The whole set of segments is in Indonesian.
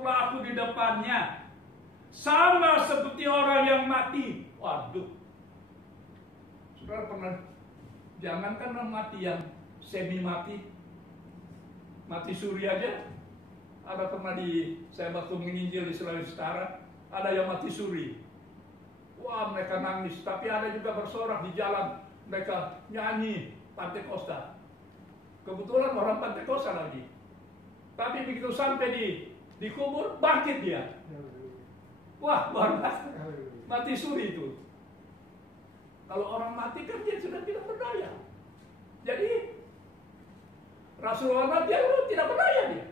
pelaku di depannya. Sama seperti orang yang mati. Waduh. Saudara pernah, jangankan orang mati yang semi mati, mati suri aja. Ada pernah saya waktu menginjil di Sulawesi Utara, ada yang mati suri. Wah, mereka nangis, tapi ada juga bersorak di jalan, mereka nyanyi Pantekosta. Kebetulan orang Pantekosta lagi. Tapi begitu sampai di kubur, bangkit dia. Wah, luar biasa. Mati suri itu. Kalau orang mati kan dia sudah tidak berdaya. Jadi Rasulullah dia tidak berdaya dia.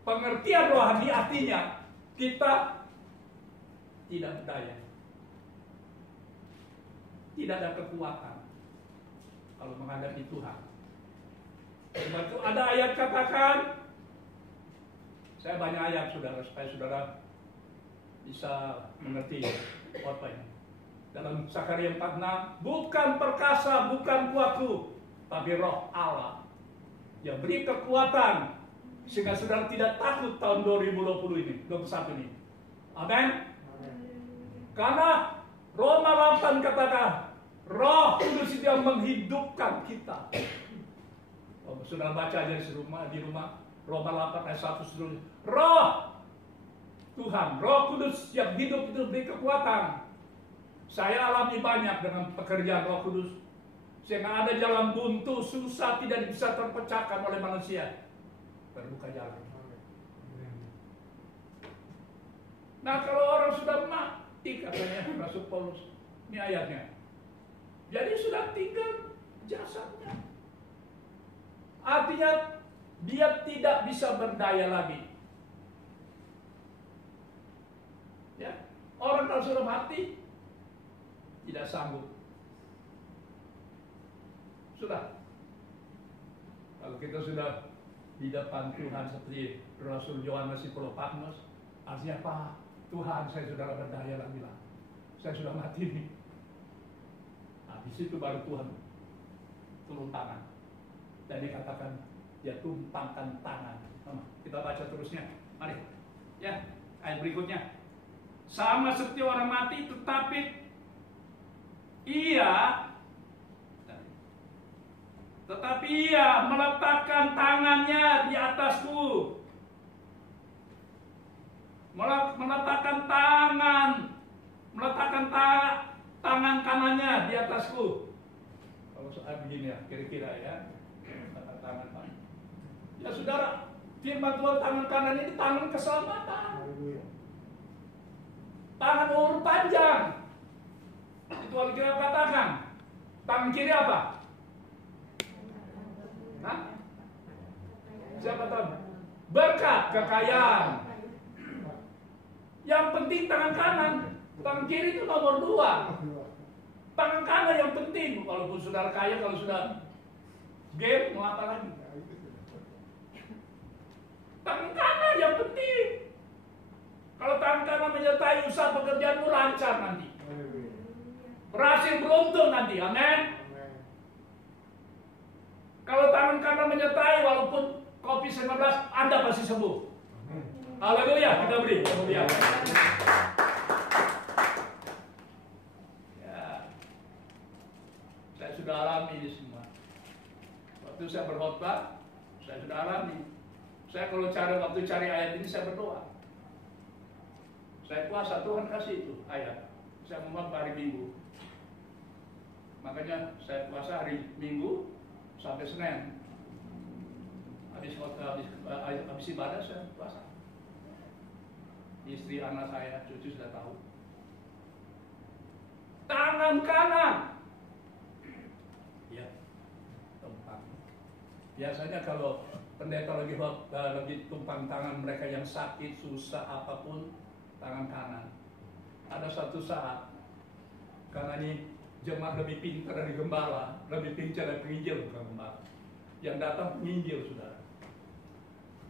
Pengertian rohani artinya kita tidak berdaya. Tidak ada kekuatan kalau menghadapi Tuhan. Sebab itu ada ayat katakan, saya banyak ayat saudara, supaya saudara bisa mengerti apa ini. Dalam Zakaria 4:6, bukan perkasa, bukan kuatku, tapi roh Allah yang beri kekuatan sehingga saudara tidak takut tahun 2020 ini, 21 ini. Amin. Karena Roma 8 katakan, Roh Kudus itu yang menghidupkan kita. Saudara baca aja di rumah Roma 8 ayat 1 seterusnya. Roh Tuhan, Roh Kudus yang hidup itu beri kekuatan. Saya alami banyak dengan pekerjaan Roh Kudus, sehingga ada jalan buntu, susah, tidak bisa terpecahkan oleh manusia. Terbuka jalan. Nah, kalau orang sudah mati, katanya Rasul Paulus, ini ayatnya. Jadi sudah tinggal jasadnya. Artinya dia tidak bisa berdaya lagi. Ya, orang kalau sudah mati tidak sanggup. Sudah. Kalau kita sudah di depan Tuhan seperti Rasul Yohanes di Pulau Patmos, artinya apa? Tuhan, saya sudah berdaya lagi lah. Saya sudah mati nih. Habis itu baru Tuhan turun tangan. Dan dikatakan dia tumpangkan tangan. Kita baca terusnya. Mari. Ya, ayat berikutnya. Sama seperti orang mati, tetapi ia meletakkan tangannya di atasku. Meletakkan tangan kanannya di atasku. Kalau soal begini ya, kira-kira ya. Tangan. Ya saudara, firman Tuhan tangan kanan ini tangan keselamatan. Tangan umur panjang. Itu Alkitab katakan. Tangan kiri apa? Hah? Siapa tahu? Berkat, kekayaan. Yang penting tangan kanan. Tangan kiri itu nomor 2. Tangan kanan yang penting. Walaupun saudara kaya, kalau sudah game, mau apa lagi? Tangan kanan yang penting. Kalau tangan kanan menyertai usaha pekerjaanmu lancar nanti. Berhasil beruntung nanti, amin. Kalau tangan kanan menyertai walaupun COVID-19, Anda pasti sembuh. Haleluya, kita beri kemuliaan. Ya, saya sudah alami ini semua. Waktu saya berkhotbah, saya sudah alami. Saya kalau waktu cari ayat ini saya berdoa. Saya puasa, Tuhan kasih itu ayat. Saya memohon hari Minggu. Makanya saya puasa hari Minggu sampai Senin. Habis ibadah saya puasa. Istri, anak saya, cucu sudah tahu. Tangan kanan. Ya, tempat. Biasanya kalau pendeta lagi tumpang tangan mereka yang sakit, susah apapun, tangan kanan. Ada suatu saat, karena ini jemaat lebih pintar dari gembala, lebih pintar dari penginjil, bukan gembala. Yang datang penginjil, saudara.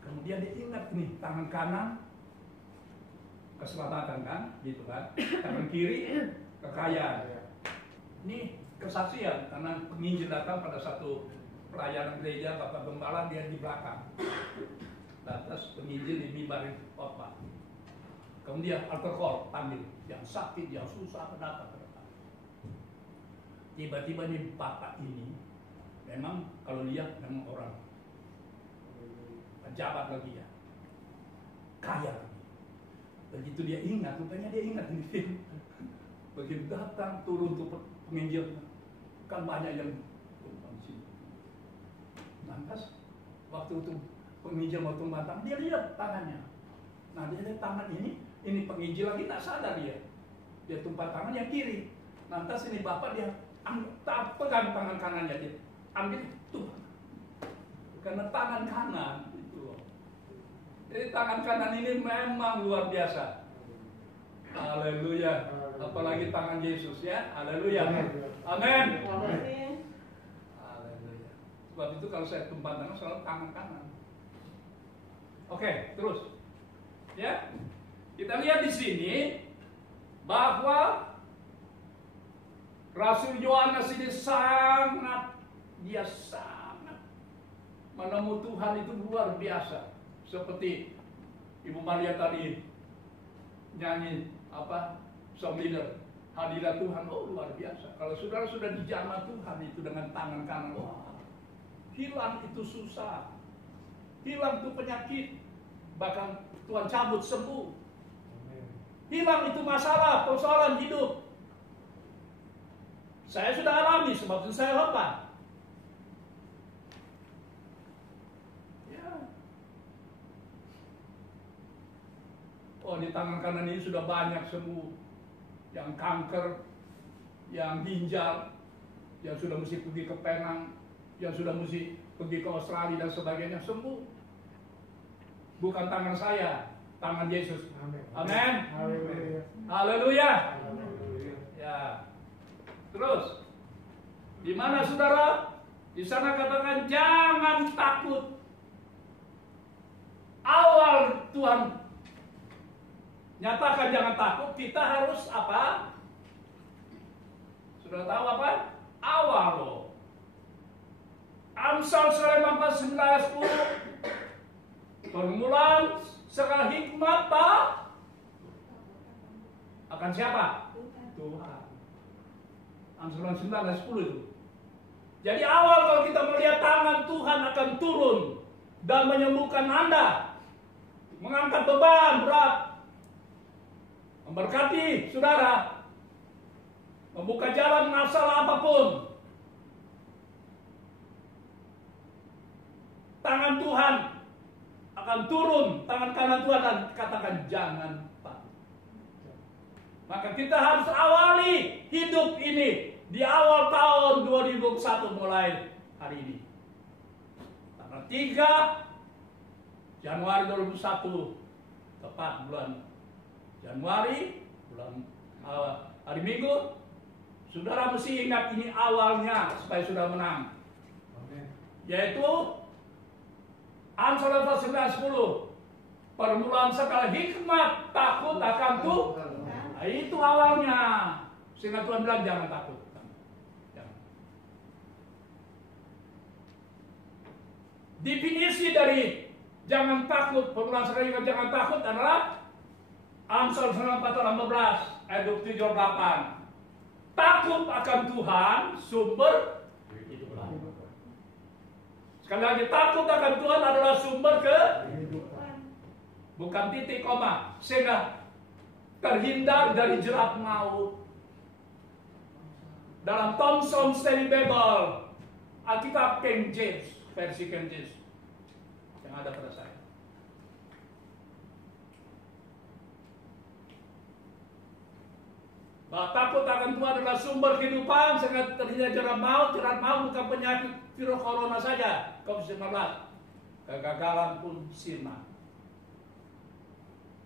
Kemudian diingat nih, tangan kanan keselamatan kan, gitu kan. Tangan kiri kekayaan. Ini kesaksian karena penginjil datang pada satu pelayanan gereja, Bapak Gembala dia di belakang. Lantas penginjil di mimbar khotbah. Kemudian altar call panggil yang sakit, yang susah datang. Tiba-tiba nih bapak ini memang kalau lihat memang orang pejabat lagi ya, kaya lagi. Begitu dia ingat, rupanya dia ingat ini. Begitu datang turun tuh penginjil, kan banyak yang tumpang sini. Lantas waktu itu penginjil mau tumpang tangan, dia lihat tangannya. Nah dia lihat tangan ini penginjil lagi tak sadar dia tumpang tangan yang kiri. Lantas ini bapak dia pegang tangan kanannya, dia ambil tuh karena tangan kanan itu loh. Jadi tangan kanan ini memang luar biasa. Haleluya. Apalagi tangan Yesus ya. Haleluya. Amin. Haleluya. Sebab itu kalau saya tumpang tangan selalu tangan kanan. Oke, terus. Ya. Kita lihat di sini bahwa Rasul Yohanes ini sangat menemui Tuhan itu luar biasa. Seperti Ibu Maria tadi nyanyi song leader, hadirat Tuhan, luar biasa. Kalau saudara sudah dijamah Tuhan itu dengan tangan kanan, hilang itu susah, hilang itu penyakit, bahkan Tuhan cabut sembuh. Hilang itu masalah, persoalan hidup. Saya sudah alami sebab itu saya khotbah. Di tangan kanan ini sudah banyak sembuh. Yang kanker, yang ginjal, yang sudah mesti pergi ke Penang, yang sudah mesti pergi ke Australia dan sebagainya, sembuh. Bukan tangan saya, tangan Yesus. Amin. Haleluya. Ya. Terus, di mana saudara? Di sana katakan jangan takut. Awal Tuhan nyatakan jangan takut, kita harus apa? Sudah tahu apa? Awal loh. Amsal 19:10. Permulaan segala hikmat akan siapa? Tuhan. Amsal 19:10 itu. Jadi awal kalau kita melihat tangan Tuhan akan turun dan menyembuhkan Anda, mengangkat beban berat, memberkati saudara, membuka jalan masalah apapun. Tangan Tuhan akan turun, tangan kanan Tuhan, dan katakan jangan takut. Maka kita harus awali hidup ini di awal tahun 2021 mulai hari ini. Tanggal 3 Januari 2021, tepat bulan Januari, bulan hari Minggu, saudara mesti ingat ini awalnya supaya sudah menang. Yaitu Amsal 19:10. Permulaan segala hikmat takut akan Tuhan. Nah, itu awalnya. Sehingga Tuhan bilang jangan takut. Jangan. Definisi dari jangan takut, permulaan segala hikmat jangan takut adalah Amsal 19:15 ayat 27-28. Takut akan Tuhan sumber kehidupan. Sekali lagi, takut akan Tuhan adalah sumber kehidupan. Bukan titik koma. Sehingga terhindar dari jerat maut. Dalam Thomson Study Bible, Alkitab King James, versi King James yang ada pada saya. Bahwa takut akan Tuhan adalah sumber kehidupan, sehingga terhindar jerat maut. Jerat maut bukan penyakit virus corona saja, COVID-19. Kegagalan pun sirna.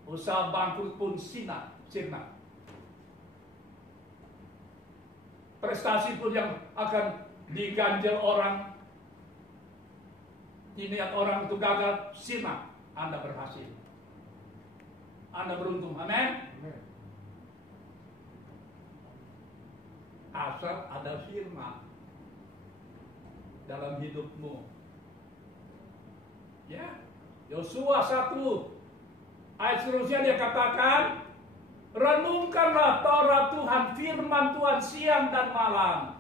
Usaha bangkrut pun sirna. Prestasi pun yang akan diganjel orang, dilihat orang itu gagal, sirna. Anda berhasil. Anda beruntung. Amin. Asal ada firman dalam hidupmu. Ya, Yosua 1 ayat seterusnya dia katakan, renungkanlah Taurat Tuhan, firman Tuhan siang dan malam.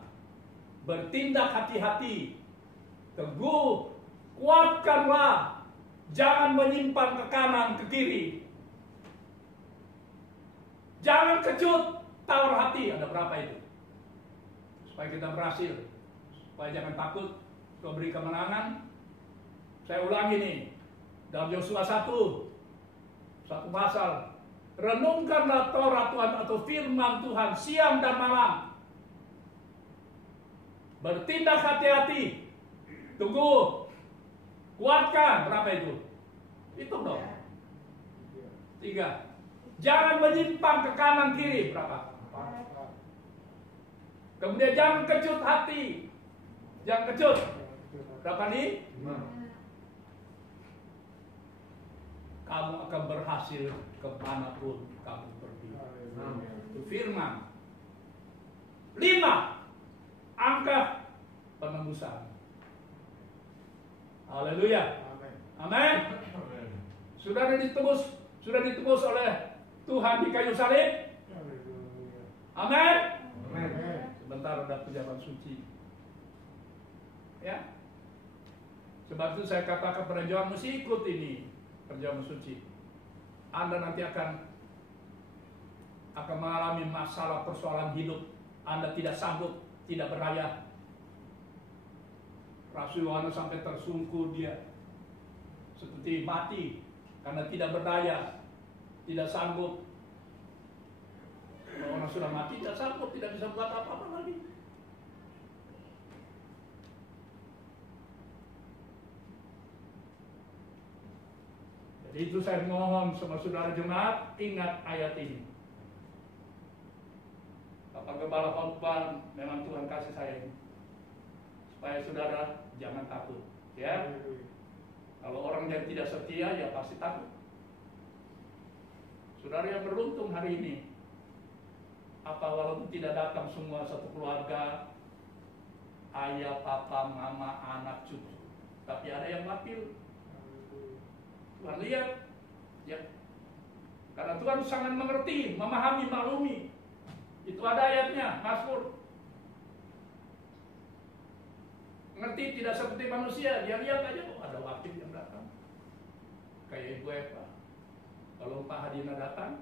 Bertindak hati-hati, teguh, kuatkanlah, jangan menyimpang ke kanan, ke kiri. Jangan kecut, tawar hati. Ada berapa itu? Supaya kita berhasil, supaya jangan takut, kau beri kemenangan. Saya ulangi nih, dalam Yosua 1 pasal, renungkanlah Taurat Tuhan atau firman Tuhan siang dan malam. Bertindak hati-hati, tunggu, kuatkan. Berapa itu? Hitung dong. 3. Jangan menyimpang ke kanan kiri. Berapa? 4. Kemudian jangan kecut hati. Jangan kecut. Berapa nih? 5. Kamu akan berhasil kemanapun kamu pergi. Itu firman. 5. Angka penembusan. Haleluya. Amin. Sudah ditebus oleh Tuhan di kayu salib. Amin. Sebentar ada pejabat suci. Ya. Sebab itu saya katakan perjuangan mesti ikut ini, perjuangan suci. Anda nanti akan mengalami masalah persoalan hidup. Anda tidak sanggup, tidak berdaya. Rasul Yohanes sampai tersungkur dia, seperti mati karena tidak berdaya, tidak sanggup. Kalau orang sudah mati tidak sanggup, tidak bisa buat apa-apa lagi. Jadi itu saya mohon sama saudara jemaat, ingat ayat ini. Bapak Gembala Khotbah, memang Tuhan kasih saya ini, supaya saudara jangan takut, ya. Kalau orang yang tidak setia, ya pasti takut. Saudara yang beruntung hari ini, apa walaupun tidak datang semua satu keluarga, ayah, papa, mama, anak, cucu, tapi ada yang wakil. Tuhan lihat, ya. Karena Tuhan sangat mengerti, memahami, maklumi. Itu ada ayatnya, Mazmur. Ngerti tidak seperti manusia, dia lihat aja, oh ada wakil yang datang. Kayak Ibu Eva. Kalau Pak Hadina datang,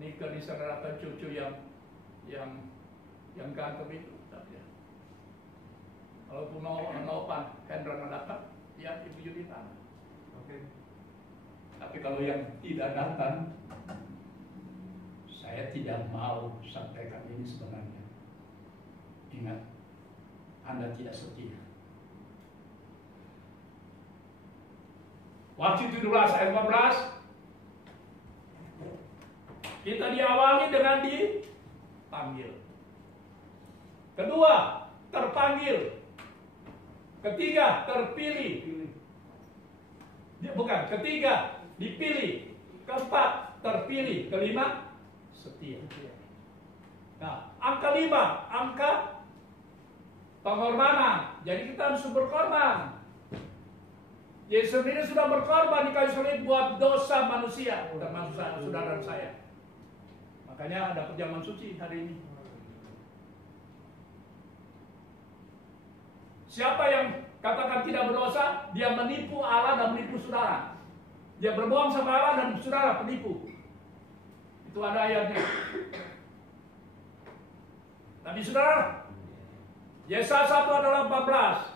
nikah di sana datang cucu yang ganteng itu, ya. Kalau Nopan Hendra datang, ya Ibu Yudita. Oke. Tapi kalau yang tidak datang, saya tidak mau sampaikan ini sebenarnya. Ingat, Anda tidak setia. Wahyu 17 ayat 14, kita diawali dengan dipanggil. Kedua, terpanggil. Ketiga, terpilih. Bukan, ketiga, dipilih. Keempat, terpilih. Kelima, setia. Nah, angka 5, angka pengorbanan. Jadi kita harus berkorban. Yesus sendiri sudah berkorban di kayu salib buat dosa manusia, termasuk saudara dan saya. Makanya ada perjamuan suci hari ini. Siapa yang katakan tidak berdosa, dia menipu Allah dan menipu saudara. Dia berbohong sama Allah dan saudara penipu. Itu ada ayatnya. Tapi saudara, Yesaya 1 adalah 14.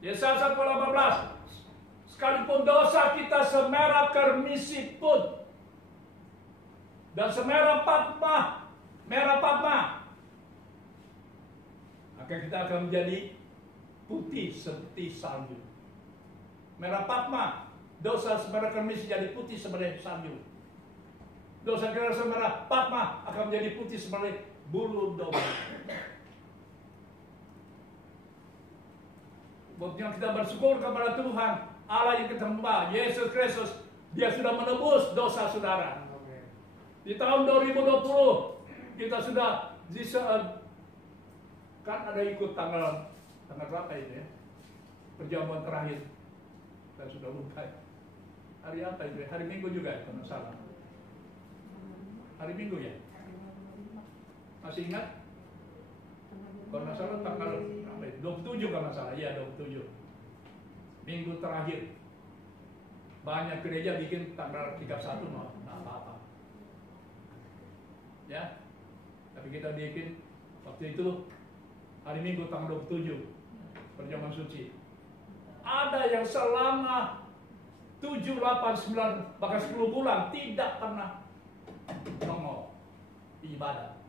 Yesaya 1 adalah 14. Sekalipun dosa kita semerah kermisi pun, dan semerah merah patma, maka kita akan menjadi putih seperti salju. Merah patma, dosa semerah kermisi jadi putih seperti salju. Dosa kita semerah patma akan menjadi putih seperti bulu domba. Buktinya kita bersyukur kepada Tuhan Allah yang kita sembah, Yesus Kristus. Dia sudah menebus dosa saudara. Di tahun 2020 kita sudah kan ada ikut tanggal berapa ini ya? perjamuan terakhir. Saya sudah lupa. Hari apa itu? Hari Minggu juga ya, kalau salah. Hari Minggu ya? Masih ingat? Kalau nggak salah tanggal 27 kalau nggak salah. Iya, 27. Minggu terakhir. Banyak gereja bikin tanggal 31, nggak apa-apa. Ya, tapi kita bikin waktu itu hari Minggu tanggal 27 perjamuan suci. Ada yang selama 7, 8, 9, bahkan 10 bulan tidak pernah nongol di ibadah.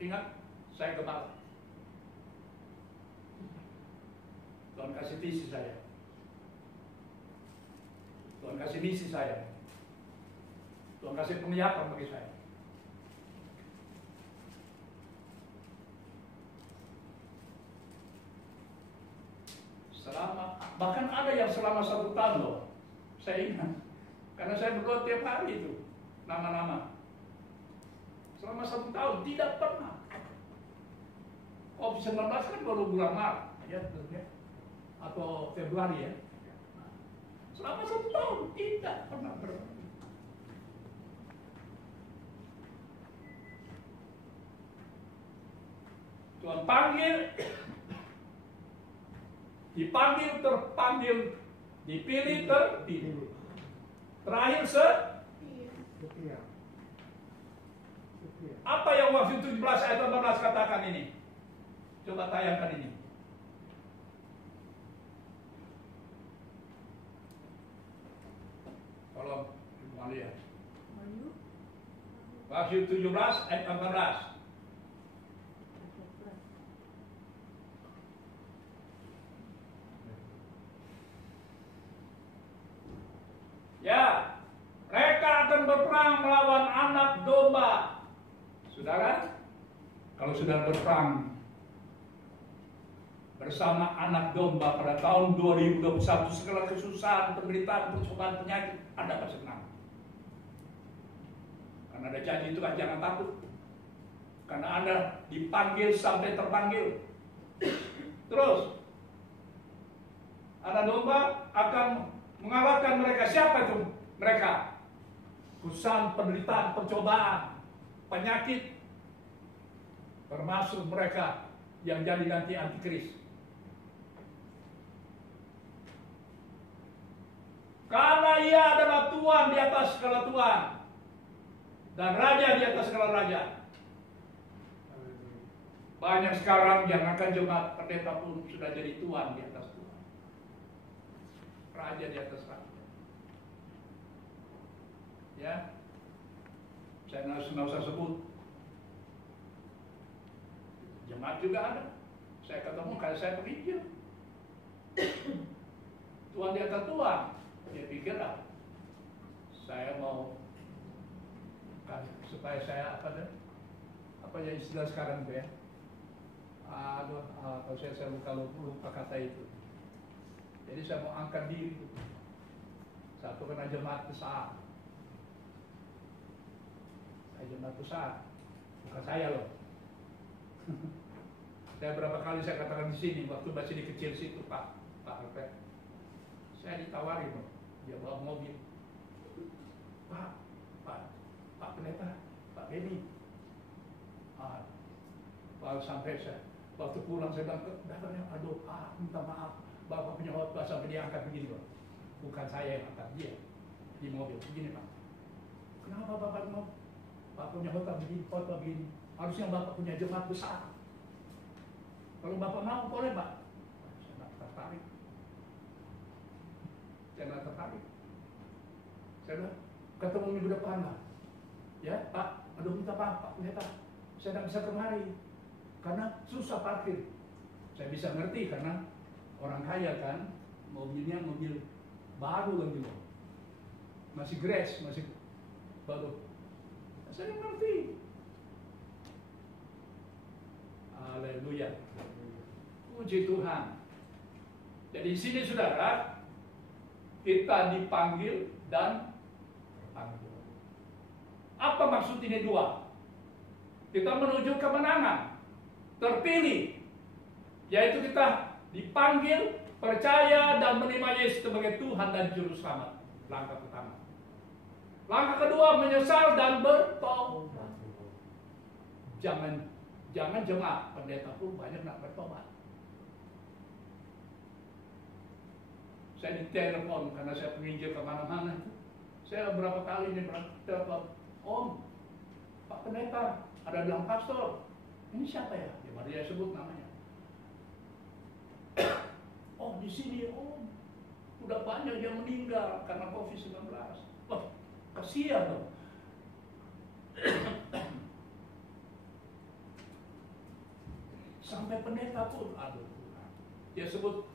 Ingat, saya kebal. Tuhan kasih visi saya. Tuhan kasih misi saya. Tuhan kasih penglihatan bagi saya. Bahkan ada yang selama 1 tahun loh. Saya ingat. Karena saya berdoa tiap hari itu. Nama-nama. Selama 1 tahun tidak pernah. COVID-19 kan baru bulan Maret. Ya, atau Februari ya. Selama 1 tahun tidak pernah berhenti. Tuhan panggil, dipanggil, terpanggil, dipilih, terpilih. Terakhir setia. Apa yang Wahyu 17 ayat 18 katakan ini? Coba tayangkan ini. Tolong, Ibu Malia. Wahyu 17 ayat 18. Ya, mereka akan berperang melawan anak domba. Saudara, kalau saudara berperang bersama anak domba pada tahun 2021, segala kesusahan, penderitaan, percobaan, penyakit, Anda pasti menang. Karena ada janji itu kan, jangan takut. Karena Anda dipanggil sampai terpanggil. Terus, anak domba akan mengalahkan mereka. Siapa itu mereka? Kesusahan, penderitaan, percobaan, penyakit, termasuk mereka yang jadi nanti antikris. Karena ia adalah Tuhan di atas segala Tuhan dan Raja di atas segala Raja. Banyak sekarang yang akan jemaat pendeta pun sudah jadi Tuhan di atas Tuhan, Raja di atas Raja. Ya, saya nggak usah sebut. Jemaat juga ada. Saya ketemu kalau saya penginjil. Tuhan di atas Tuhan. Dia pikir saya mau supaya saya apa ya istilah sekarang itu ya. Kalau saya lupa kata itu. Jadi saya mau angkat diri. Satu kena jemaat besar. Saya jemaat besar, bukan saya loh. Saya berapa kali saya katakan di sini waktu masih di kecil situ Pak Alfred. Saya ditawari loh, dia bawa mobil. Pak Pendeta, Pak Beni. Lalu sampai saya waktu pulang saya bilang, aduh minta maaf, Bapak punya khotbah sampai dia angkat begini Pak. Bukan saya yang angkat, dia di mobil begini Pak. Kenapa Bapak mau? Bapak punya khotbah begini. Harusnya Bapak punya jemaat besar. Kalau Bapak mau boleh Pak. Saya nggak tertarik. Saya bilang, ketemu minggu depan lah. Ya Pak, aduh minta maaf Pak Pendeta, saya tidak bisa kemari karena susah parkir. Saya bisa ngerti karena orang kaya kan, mobilnya mobil baru lagi loh, masih grace, masih baru. Saya ngerti. Haleluya. Puji Tuhan. Jadi di sini saudara, kita dipanggil dan panggil. Apa maksud ini dua? Kita menuju kemenangan, terpilih, Yaitu kita dipanggil, percaya, dan menerima Yesus sebagai Tuhan dan Juru Selamat. Langkah pertama. Langkah kedua, menyesal dan bertobat. Jangan jemaat, pendeta pun banyak nak bertobat. Saya ditelepon karena saya penginjil kemana-mana. Saya berapa kali ini telepon, Om, Pak Pendeta, ada bilang pastor, ini siapa ya? Ya baru dia sebut namanya. Oh di sini Om, udah banyak yang meninggal karena COVID-19. Wah, kasihan dong. Sampai pendeta pun, aduh, dia sebut,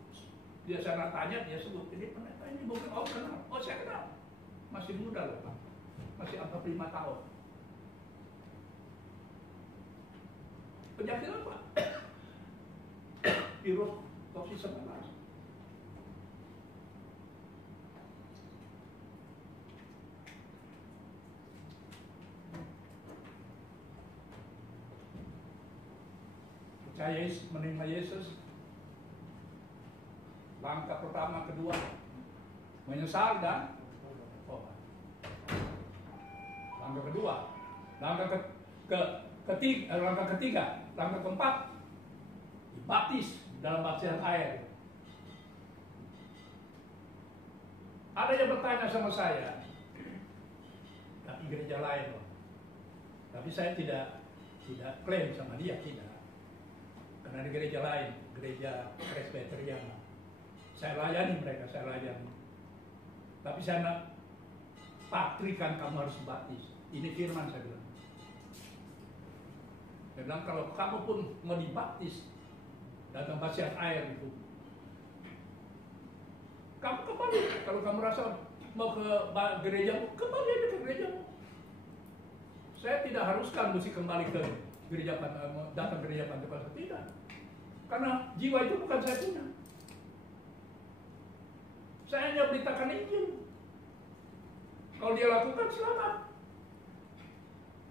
dia sana tanya, dia sebut, ini pendeta ini bukan, oh kenal, oh saya kenal, masih muda loh Pak, masih angka 5 tahun. Penyakit apa? Virus COVID-19. Percaya Yesus, menerima Yesus. Langkah pertama, kedua, menyesal dan tobat. Langkah kedua, langkah ketiga, langkah keempat, dibaptis dalam baptisan air. Ada yang bertanya sama saya, tapi gereja lain loh. Tapi saya tidak klaim sama dia, tidak. Karena di gereja lain, gereja Presbyterian, saya layani mereka, saya layani. Tapi saya nak patrikan kamu harus baptis. Ini firman saya bilang. Saya bilang kalau kamu pun mau dibaptis dalam baptisan air itu, kamu kembali. Kalau kamu rasa mau ke gerejamu, kembali aja ke gerejamu. Saya tidak haruskan mesti kembali ke gereja, datang gereja Pantai, tidak. Karena jiwa itu bukan saya punya. Saya hanya beritakan Injil. Kalau dia lakukan, selamat.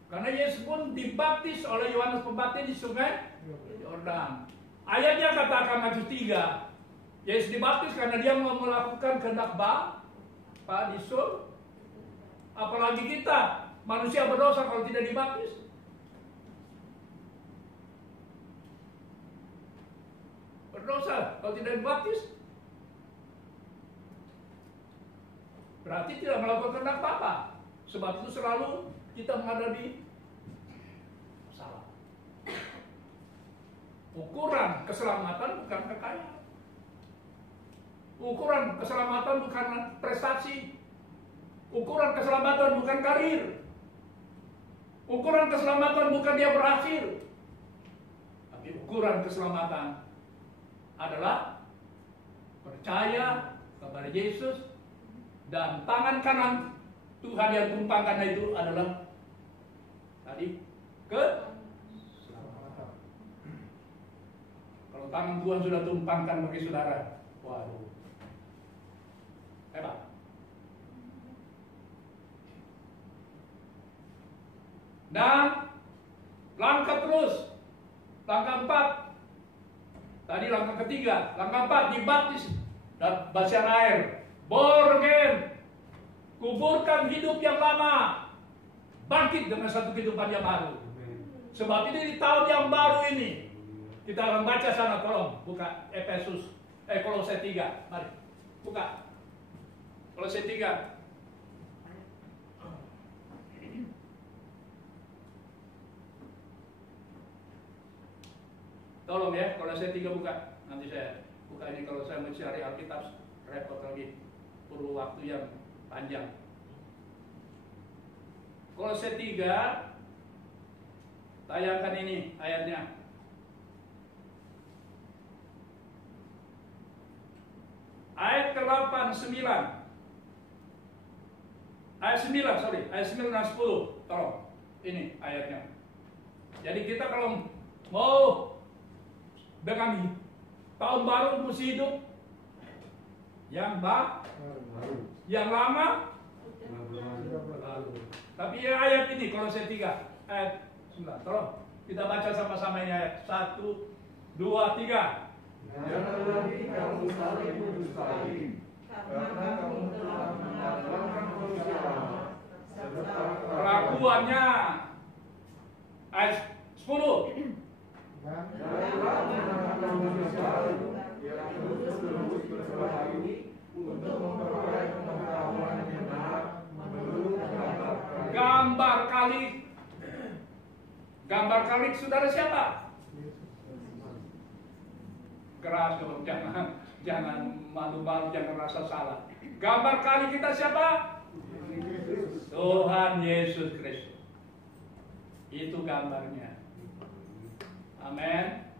Karena Yesus pun dibaptis oleh Yohanes Pembaptis di sungai Yordan. Ayatnya katakan Matius 3. Yesus dibaptis karena dia mau melakukan kehendak Bapa di surga. Apalagi kita, manusia berdosa kalau tidak dibaptis. Berdosa kalau tidak dibaptis. Berarti tidak melakukan kehendak Bapa. Sebab itu selalu kita menghadapi masalah. Ukuran keselamatan bukan kekayaan. Ukuran keselamatan bukan prestasi. Ukuran keselamatan bukan karir. Ukuran keselamatan bukan dia berhasil. Tapi ukuran keselamatan adalah percaya kepada Yesus, dan tangan kanan Tuhan yang tumpangkan itu adalah tadi keselamatan. Kalau tangan Tuhan sudah tumpangkan bagi saudara, waduh, hebat. Dan langkah terus, langkah 4. Tadi langkah ketiga, langkah 4 dibaptis dan baptisan air. Born again. Kuburkan hidup yang lama, bangkit dengan satu kehidupan yang baru. Sebab ini di tahun yang baru ini, kita akan baca sana, tolong buka Kolose 3. Mari buka Kolose 3. Tolong ya, kalau saya 3 buka, nanti saya buka ini. Kalau saya mencari Alkitab repot lagi, perlu waktu yang panjang. Kalau saya 3, tayangkan ini ayatnya. Ayat ke-8, 9. Ayat 9 dan 10. Tolong, ini ayatnya. Jadi kita kalau mau dengan tahun baru mesti hidup yang yang lama lalu. Tapi ya ayat ini kalau saya 3 ayat 9. Tolong kita baca sama-sama ini ayat 1, 2, 3. Jangan lagi kamu saling mendustai, karena kamu telah mengajarkan manusia lama, serta Kelakuannya ayat 10. janganlah mengenakan manusia baru yang terus-menerus berubah ini untuk memperoleh pengetahuan yang benar menurut Gambar kalik. Gambar kalik saudara siapa? Keras dong, jangan malu-malu, jangan rasa salah. Gambar kalik kita siapa? Tuhan Yesus Kristus. Itu gambarnya. Amin.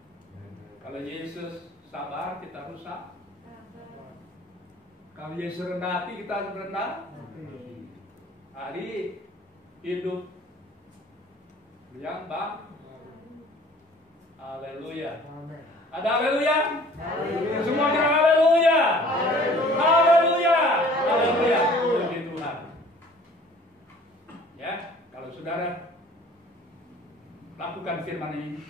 Kalau Yesus sabar, kita rusak. Kalau Yesus rendah hati, kita rendah. Hari hidup yang bang. Haleluya. Ada haleluya? Semua bilang haleluya. Haleluya. Haleluya. Puji Tuhan. Ya, kalau saudara lakukan firman ini,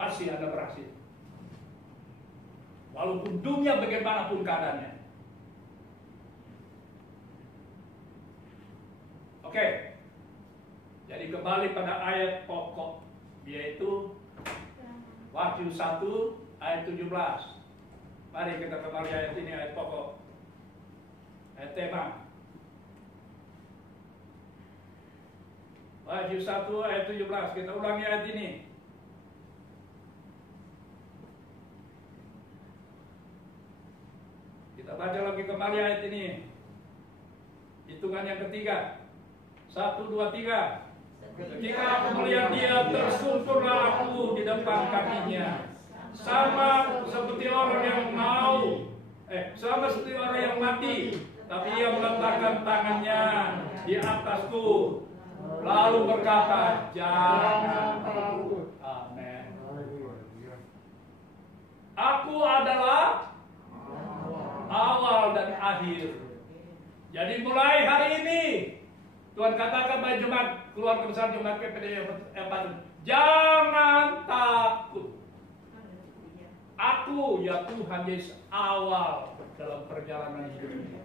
pasti Anda berhasil. Walaupun dunia bagaimanapun keadaannya. Oke. Jadi kembali pada ayat pokok, yaitu Wahyu 1 ayat 17. Mari kita kembali ayat ini, ayat pokok. Ayat tema. Wahyu 1 ayat 17. Kita ulangi ayat ini. Kita baca lagi kembali ayat ini. Hitungan yang ketiga. 1, 2, 3. Ketika aku melihat dia, tersungkurlah aku di depan kakinya, sama seperti orang yang sama seperti orang yang mati. Tapi ia meletakkan tangannya di atasku, lalu berkata, jangan takut. Amin. Aku adalah awal dan akhir. Jadi mulai hari ini Tuhan katakan pada jemaat, keluarga besar jemaat PPD Evan, jangan takut. Aku, ya Tuhan Yesus, awal dalam perjalanan hidup ini.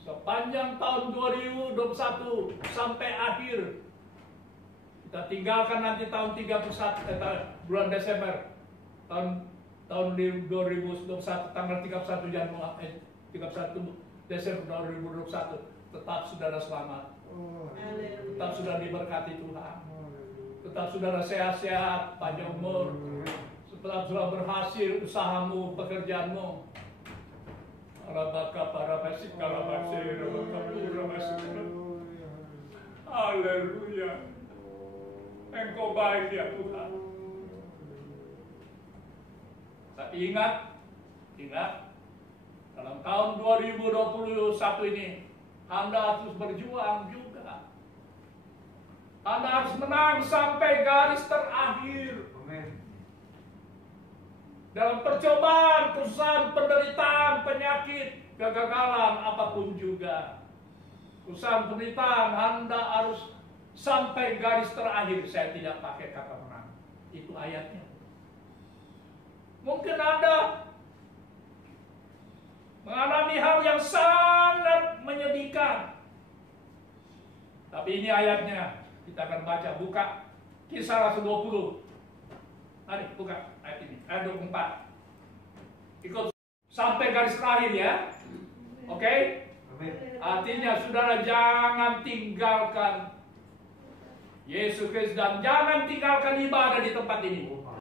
Sepanjang tahun 2021 sampai akhir, kita tinggalkan nanti tahun 31 bulan Desember tahun 2021 tanggal 31 Januari 31 Desember 2021. Tetap saudara selamat, tetap saudara diberkati Tuhan, tetap saudara sehat-sehat, panjang umur, tetap saudara berhasil usahamu, pekerjaanmu. Haleluya. Engkau baik ya Tuhan. Tapi ingat dalam tahun 2021 ini Anda harus berjuang juga. Anda harus menang sampai garis terakhir. Amin. Dalam percobaan, kesusahan, penderitaan, penyakit, kegagalan, apapun juga. Kesusahan, penderitaan, Anda harus sampai garis terakhir. Saya tidak pakai kata menang. Itu ayatnya. Mungkin Anda mengalami hal yang sangat menyedihkan. Tapi ini ayatnya. Kita akan baca, buka Kisah Rasul 20. Mari buka ayat ini, ayat 24. Ikut sampai garis terakhir ya. Oke? Artinya saudara jangan tinggalkan Yesus Kristus dan jangan tinggalkan ibadah di tempat ini.